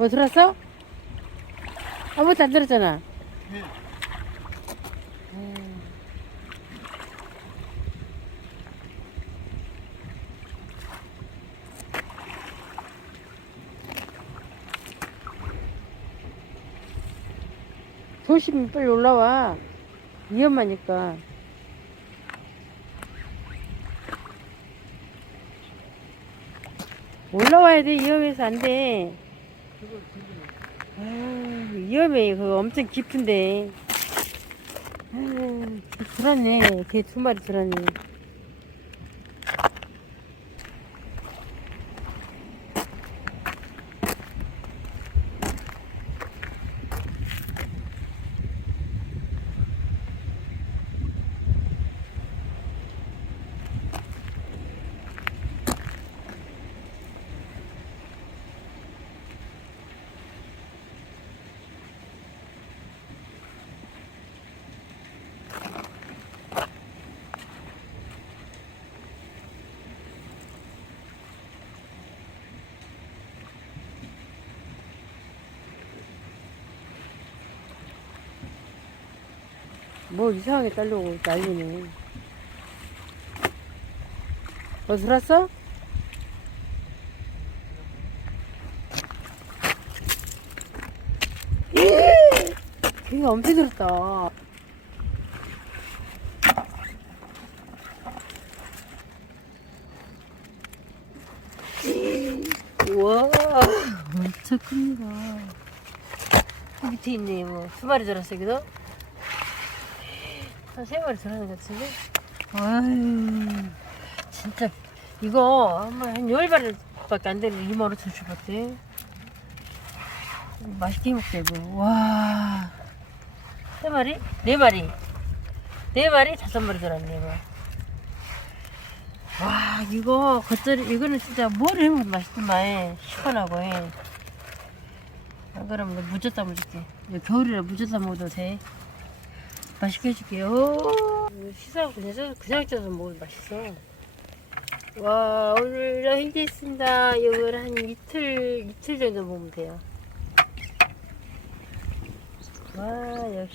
뭐 들었어? 아무것도 안 들었잖아. 예. 조심히 빨리 올라와. 위험하니까. 올라와야 돼. 위험해서 안 돼. 아, 위험해. 그거 엄청 깊은데. 아, 들었네. 개두 마리 들었네. 뭐 이상하게 딸려고 난리네. 어, 들었어? 걔가 엄청 들었다. 우와, 엄청 큽니다. 그 밑에 있네, 뭐. 두 마리 들었어, 여기도? 한 세 마리 들어가는 것 같은데? 아유, 진짜, 이거 아마 한열 마리밖에 안 되는 2만 5천 주봤대. 맛있게 먹자, 이거. 와. 세 마리? 네 마리. 네 마리, 다섯 마리 들었네, 이거. 와, 이거, 겉절이, 이거는 진짜 뭘 해먹어도 맛있더만, 시원하고, 해. 안 그러면 너 무졌다 무질게. 겨울이라 무졌다 먹어도 돼. 맛있게 해줄게요. 시사하고 그냥, 쪄- 그냥 쪄서 먹으면 맛있어. 와, 오늘 힘들습니다. 이걸 한 이틀, 이틀 정도 먹으면 돼요. 와, 역시.